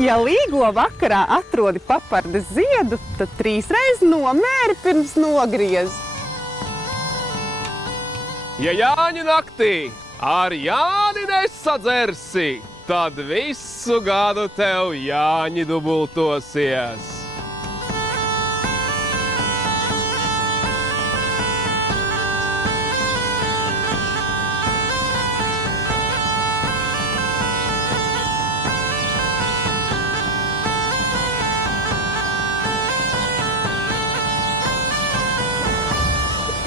Ja līgo vakarā atrodi papardes ziedu, tad 3 reizes nomēri pirms nogriez. Ja Jāņu naktī ar Jāni nesadzersi, tad visu gadu tev Jāņi dubultosies.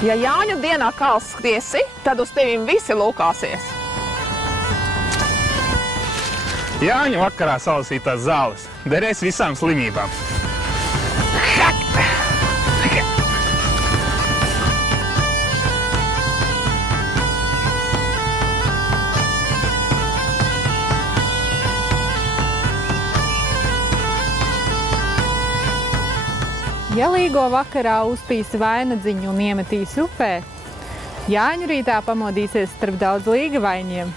Ja Jāņu dienā kāls skriesi, tad uz tevim visi lūkāsies. Jāņu vakarā salasītās zāles derēs visām slimībām. Ja līgo vakarā uzpīs vainadziņu un iemetīs upē, Jāņu rītā pamodīsies starp daudz līgavainiem.